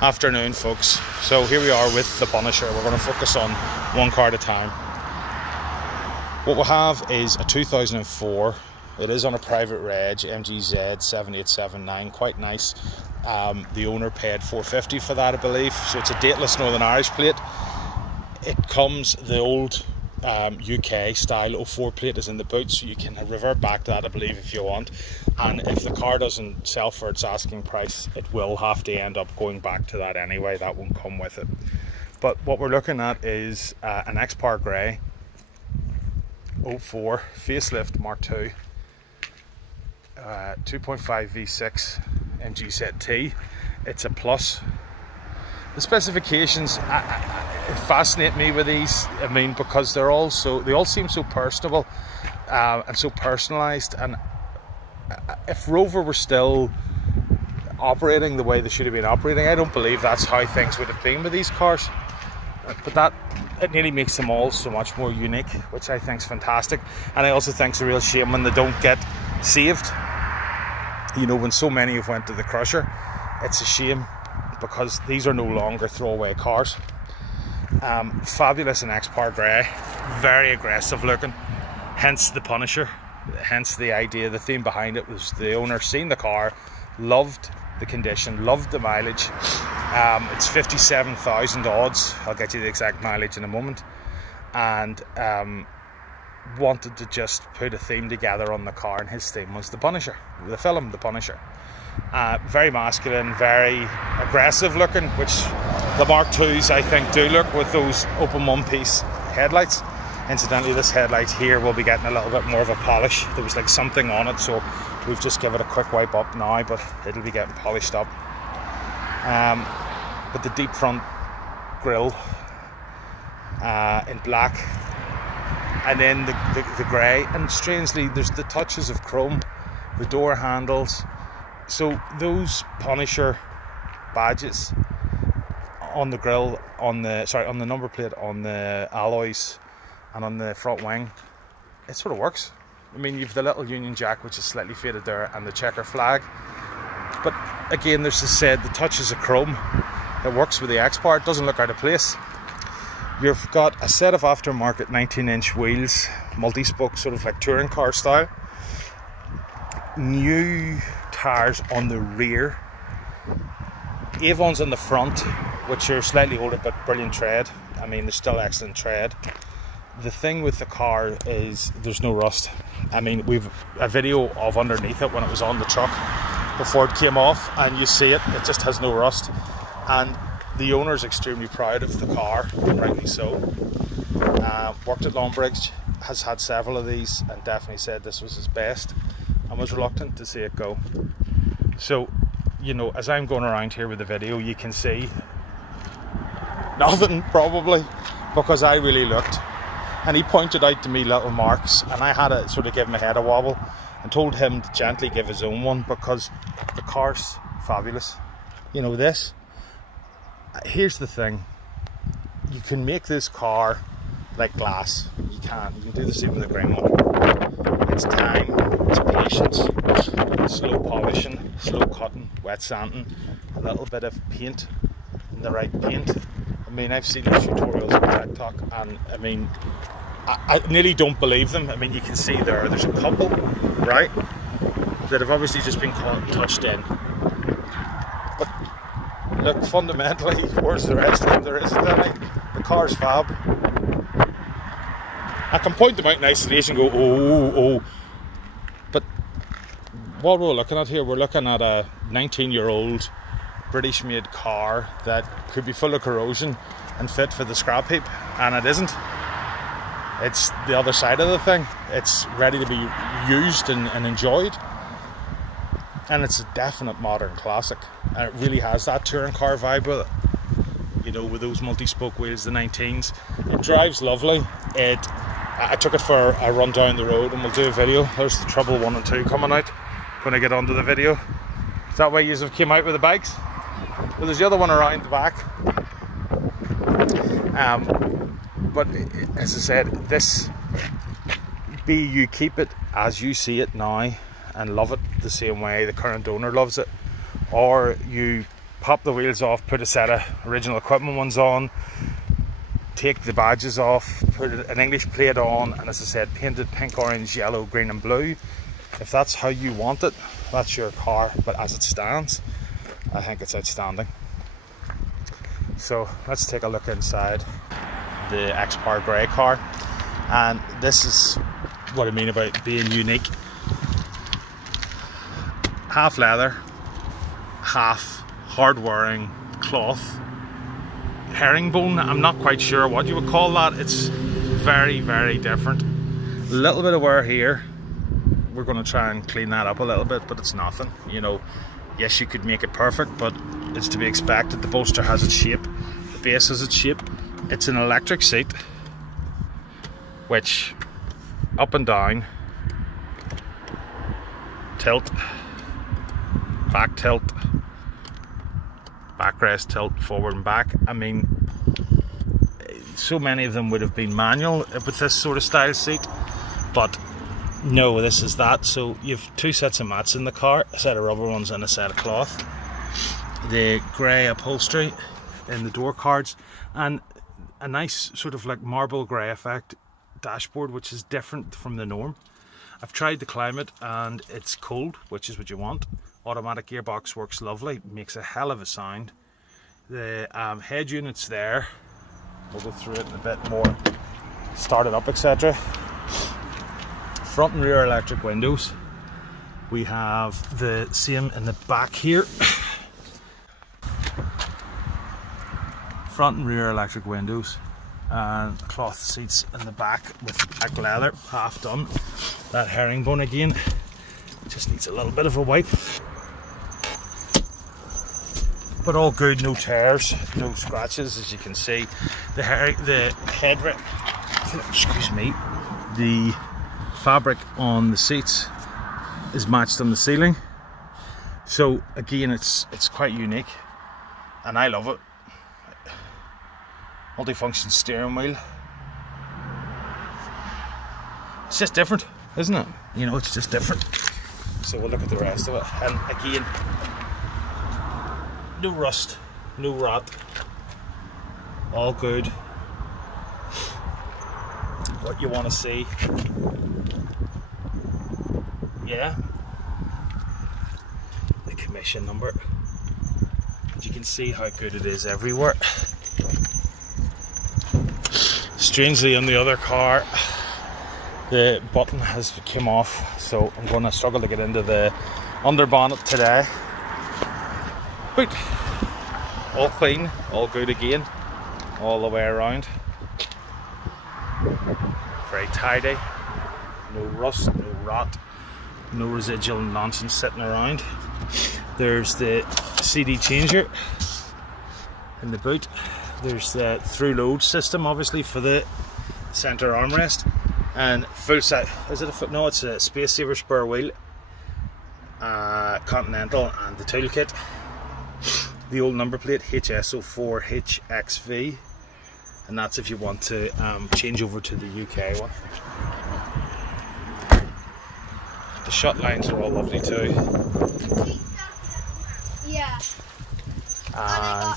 Afternoon, folks. So here we are with the Punisher. We're going to focus on one car at a time. What we'll have is a 2004. It is on a private reg, MGZ 7879, quite nice. The owner paid $450 for that, I believe. So it's a dateless Northern Irish plate. It comes, the old UK style 04 plate is in the boot, so you can revert back to that, I believe, if you want. And if the car doesn't sell for its asking price, it will have to end up going back to that anyway. That won't come with it. But what we're looking at is an X-Par Grey 04 facelift Mark II 2.5 V6 MGZ-T. It's a plus. The specifications fascinate me with these. I mean, because they all seem so personable and so personalised. And if Rover were still operating the way they should have been operating, I don't believe that's how things would have been with these cars. But it nearly makes them all so much more unique, which I think is fantastic. And I also think it's a real shame when they don't get saved. You know, when so many have went to the crusher, it's a shame, because these are no longer throwaway cars. Fabulous in X-Par Grey, very aggressive looking, hence the Punisher, hence the idea. The theme behind it was the owner seen the car, loved the condition, loved the mileage. It's 57,000 odds, I'll get you the exact mileage in a moment, and wanted to just put a theme together on the car, and his theme was the Punisher, the film The Punisher. Very masculine, very aggressive looking, which the Mark IIs I think do look, with those open one-piece headlights. Incidentally, this headlight here will be getting a little bit more of a polish. There was like something on it, so we've just given it a quick wipe up now, but it'll be getting polished up. But the deep front grille in black, and then the grey, and strangely there's the touches of chrome, the door handles. So those Punisher badges on the grille, on the number plate, on the alloys, and on the front wing, it sort of works. I mean, you've the little Union Jack, which is slightly faded there, and the checker flag. But again, there's the said the touches of chrome. It works with the X-Par. It doesn't look out of place. You've got a set of aftermarket 19-inch wheels, multi-spoke, sort of like touring car style. New tires on the rear, Avons on the front, which are slightly older but brilliant tread. I mean, they're still excellent tread. The thing with the car is there's no rust. I mean, we've a video of underneath it when it was on the truck before it came off, and you see it just has no rust. And the owner's extremely proud of the car, rightly so. Worked at Longbridge, has had several of these, and definitely said this was his best, and was reluctant to see it go. So, you know, as I'm going around here with the video, you can see nothing probably, because I really looked, and he pointed out to me little marks, and I had to sort of give my head a wobble and told him to gently give his own one, because the car's fabulous. You know, this, here's the thing, you can make this car like glass. You can do the same with the green one. It's time, it's patience, slow polishing, slow cutting, wet sanding, a little bit of paint, the right paint. I mean, I've seen the tutorials on TikTok, and I mean, I nearly don't believe them. I mean, you can see there's a couple, right, that have obviously just been touched in. But look, fundamentally, where's the rest of them? There isn't any. The car's fab. I can point them out in isolation and go, oh. But what we're looking at here, we're looking at a 19-year-old British-made car that could be full of corrosion and fit for the scrap heap, and it isn't. It's the other side of the thing. It's ready to be used and enjoyed, and it's a definite modern classic, and it really has that touring car vibe with it, you know, with those multi-spoke wheels, the 19s. It drives lovely. I took it for a run down the road, and we'll do a video. There's the Trouble 1 and 2 coming out when I get onto the video. Is that why you have came out with the bikes? Well, there's the other one around the back. But as I said, this, you keep it as you see it now and love it the same way the current owner loves it, or you pop the wheels off, put a set of original equipment ones on, take the badges off, put an English plate on, and as I said, painted pink, orange, yellow, green and blue. If that's how you want it, that's your car, but as it stands, I think it's outstanding. So let's take a look inside the X-Power grey car, and this is what I mean about being unique. Half leather, half hard-wearing cloth, herringbone. I'm not quite sure what you would call that. It's very, very different. A little bit of wear here. We're going to try and clean that up a little bit, but it's nothing. You know, yes, you could make it perfect, but it's to be expected. The bolster has its shape, the base has its shape. It's an electric seat, which up and down, tilt, back tilt, backrest tilt, forward and back. I mean, so many of them would have been manual with this sort of style seat, but no, this is that. So you've two sets of mats in the car, a set of rubber ones and a set of cloth. The grey upholstery in the door cards, and a nice sort of like marble grey effect dashboard, which is different from the norm. I've tried the climate and it's cold, which is what you want. Automatic gearbox works lovely, makes a hell of a sound. The head unit's there. We'll go through it in a bit more. Start it up, etc. Front and rear electric windows. We have the same in the back here. Front and rear electric windows, and cloth seats in the back with black leather, half done. That herringbone again just needs a little bit of a wipe, but all good, no tears, no scratches. As you can see, the headrest, excuse me, the fabric on the seats is matched on the ceiling. So again, it's quite unique, and I love it. Multifunction steering wheel. It's just different, isn't it? You know, it's just different. So we'll look at the rest of it, and again, no rust, no rot, all good. What you want to see. Yeah, the commission number, but you can see how good it is everywhere. Strangely, on the other car, the button has come off, so I'm going to struggle to get into the under bonnet today. But all clean, all good again, all the way around. Very tidy, no rust, no rot, no residual nonsense sitting around. There's the CD changer in the boot. There's the through load system, obviously, for the centre armrest, and full set. Is it a foot? No, it's a space saver spare wheel, Continental, and the toolkit. The old number plate HSO4HXV, and that's if you want to change over to the UK one. The shut lines are all lovely too. Yeah. And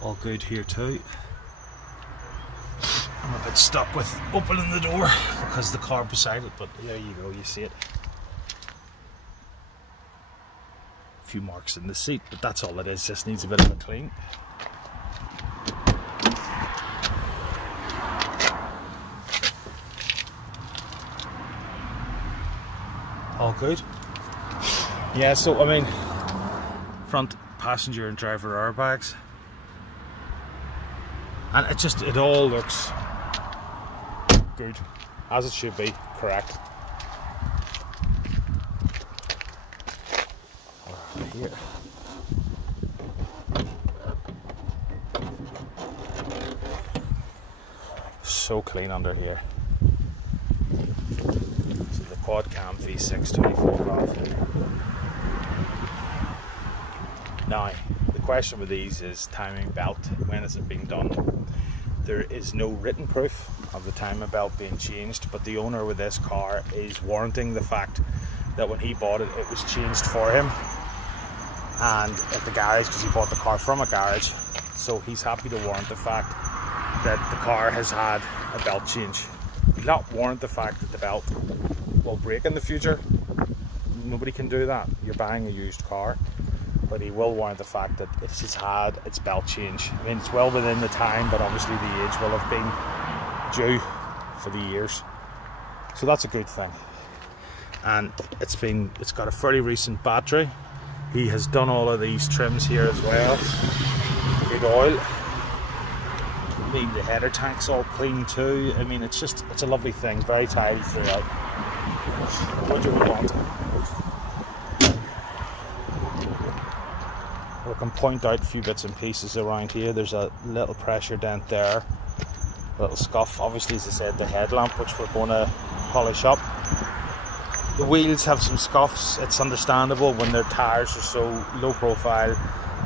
all good here too. I'm a bit stuck with opening the door because the car beside it, but there you go, you see it. A few marks in the seat, but that's all it is, just needs a bit of a clean. All good. Yeah, so I mean, front passenger and driver airbags, and it all looks good, as it should be, correct. Here. So clean under here. So the quad cam V6 24 valve. Now, the question with these is timing belt. When has it been done? There is no written proof of the timing belt being changed, but the owner with this car is warranting the fact that when he bought it, it was changed for him and at the garage, because he bought the car from a garage. So he's happy to warrant the fact that the car has had a belt change. He'll not warrant the fact that the belt will break in the future. Nobody can do that. You're buying a used car. But he will warrant the fact that it has had its belt change. I mean, it's well within the time, but obviously the age will have been due for the years. So that's a good thing. And it's got a fairly recent battery. He has done all of these trims here as well. Good oil. The header tank's all clean too. I mean, it's a lovely thing, very tidy throughout. What do we want? We can point out a few bits and pieces around here. There's a little pressure dent there, a little scuff. Obviously, as I said, the headlamp, which we're going to polish up. The wheels have some scuffs. It's understandable when their tyres are so low profile,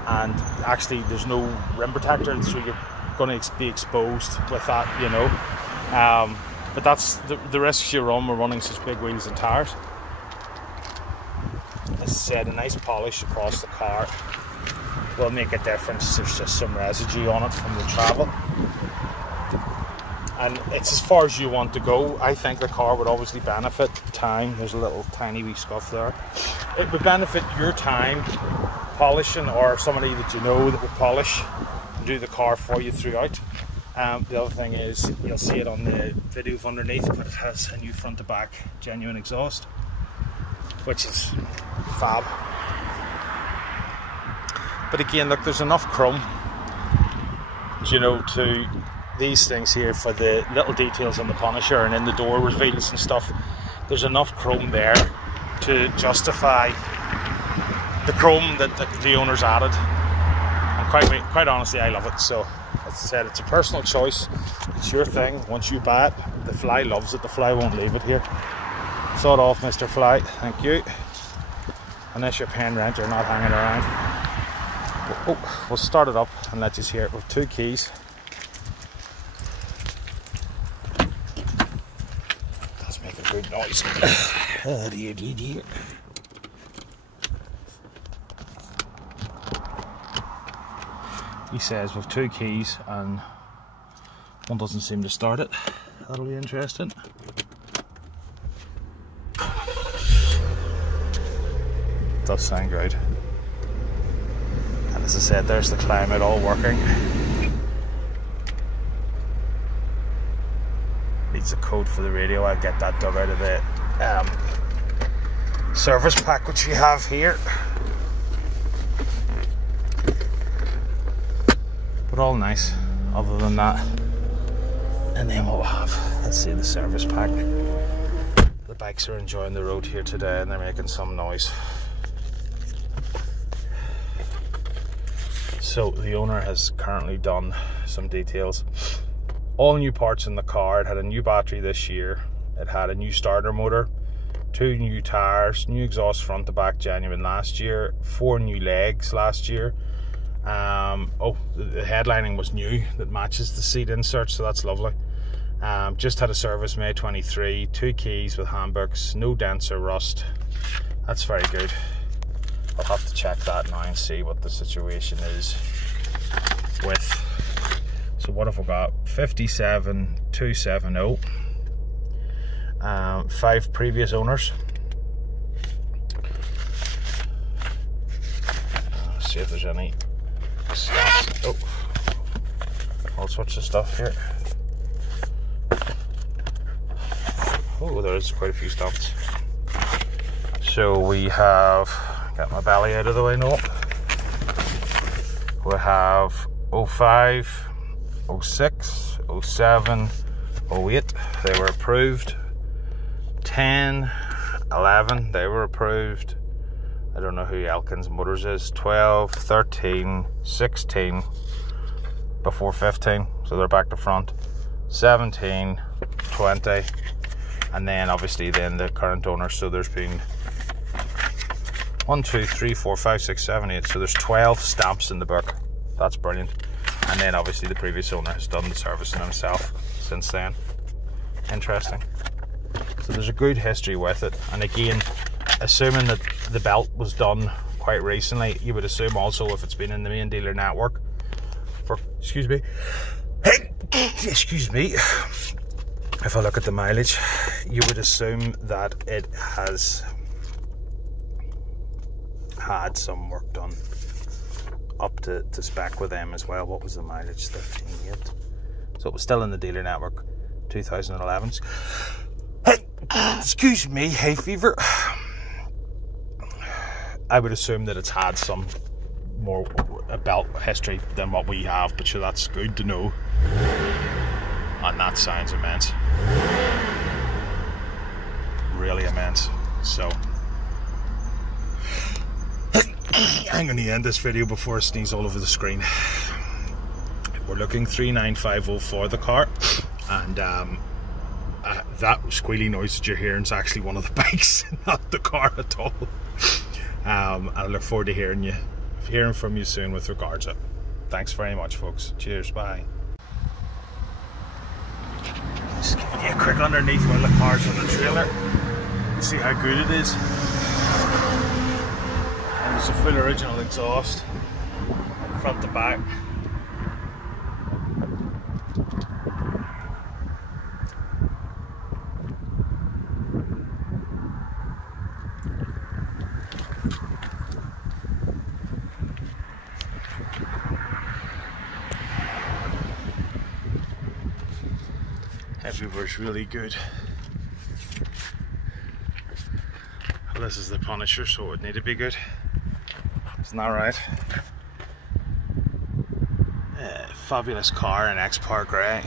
and actually there's no rim protector, so you're going to be exposed with that, you know. But that's the risks you run when running such big wheels and tyres. As I said, a nice polish across the car will make a difference. There's just some residue on it from the travel, and it's as far as you want to go. I think the car would obviously benefit time. There's a little tiny wee scuff there. It would benefit your time polishing, or somebody that you know that would polish and do the car for you throughout. The other thing is, you'll see it on the video underneath, but it has a new front to back genuine exhaust, which is fab. But again, look, there's enough chrome, you know, to these things here for the little details on the Punisher and in the door reveals and stuff. There's enough chrome there to justify the chrome that the owner's added. And quite honestly, I love it. So, as I said, it's a personal choice. It's your thing. Once you buy it, the Fly loves it. The Fly won't leave it here. Sod off, Mr. Fly. Thank you. Unless you're paying rent, you're not hanging around. Oh, we'll start it up and let you hear it with 2 keys. Does make a good noise. He says with 2 keys, and one doesn't seem to start it. That'll be interesting. It does sound good. And as I said, there's the climate all working. Needs a code for the radio. I'll get that dug out of the service pack which we have here. But all nice, other than that. And then what we'll have, let's see the service pack. The bikes are enjoying the road here today and they're making some noise. So the owner has currently done some details. All new parts in the car. It had a new battery this year. It had a new starter motor, 2 new tyres, new exhaust front to back genuine last year, 4 new legs last year. Oh, the headlining was new, that matches the seat insert, so that's lovely. Just had a service May 23, 2 keys with handbooks, no dents or rust. That's very good. I'll have to check that now and see what the situation is with. So what have we got? 57270. 5 previous owners. Let's see if there's any stamps. Oh, all sorts of stuff here. Oh, there's quite a few stamps. So we have, get my belly out of the way now. We have 05, 06, 07, 08, they were approved. 10, 11, they were approved. I don't know who Elkins Motors is. 12, 13, 16, before 15, so they're back to front. 17, 20, and then obviously then the current owner. So there's been 1, 2, 3, 4, 5, 6, 7, 8. So there's 12 stamps in the book. That's brilliant. And then obviously the previous owner has done the servicing himself since then. Interesting. So there's a good history with it, and again, assuming that the belt was done quite recently, you would assume also if it's been in the main dealer network for, excuse me, if I look at the mileage, you would assume that it has had some work done up to spec with them as well. What was the mileage? 13.8. So it was still in the dealer network, 2011. Excuse me, hay fever. I would assume that it's had some more belt history than what we have, but sure, that's good to know. And that sounds immense. Really immense. So I'm going to end this video before I sneeze all over the screen. We're looking 39504 for the car, and that squealy noise that you're hearing is actually one of the bikes, not the car at all. And I look forward to hearing from you soon with regards to it. Thanks very much, folks. Cheers, bye. Just giving you a quick underneath while the car's on the trailer. You see how good it is. And there's a full original exhaust, front to back. Everywhere's really good. This is the Punisher, so it would need to be good. Isn't that right? Fabulous car in X-Par grey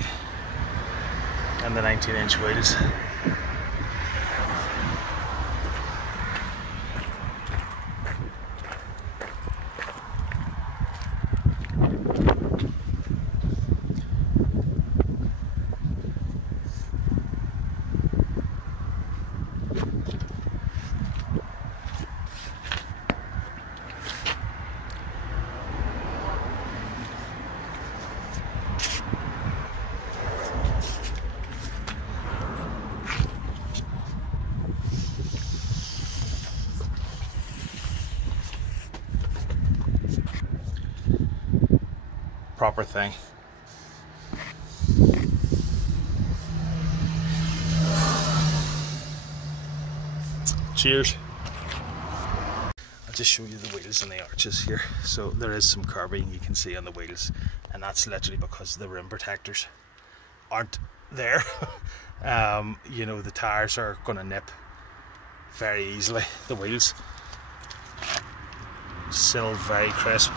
and the 19-inch wheels. Proper thing. Cheers. I'll just show you the wheels and the arches here. So there is some curbing you can see on the wheels, and that's literally because the rim protectors aren't there. You know, the tires are going to nip very easily. The wheels still very crisp,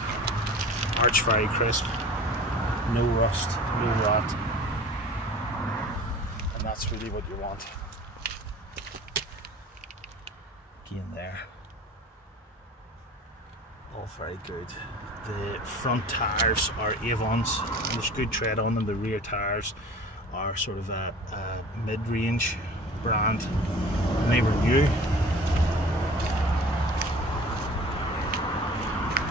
arch very crisp. No rust, no rot, and that's really what you want. Again there, all very good. The front tyres are Avons, there's good tread on them. The rear tyres are sort of a mid-range brand, and they were new.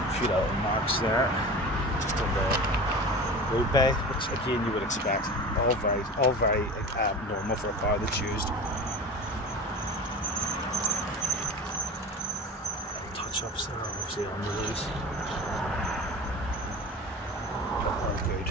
A few little marks there, just on the road bay, which again you would expect. All very normal for a car that's used. Touch-ups there obviously on the wheels. Very good.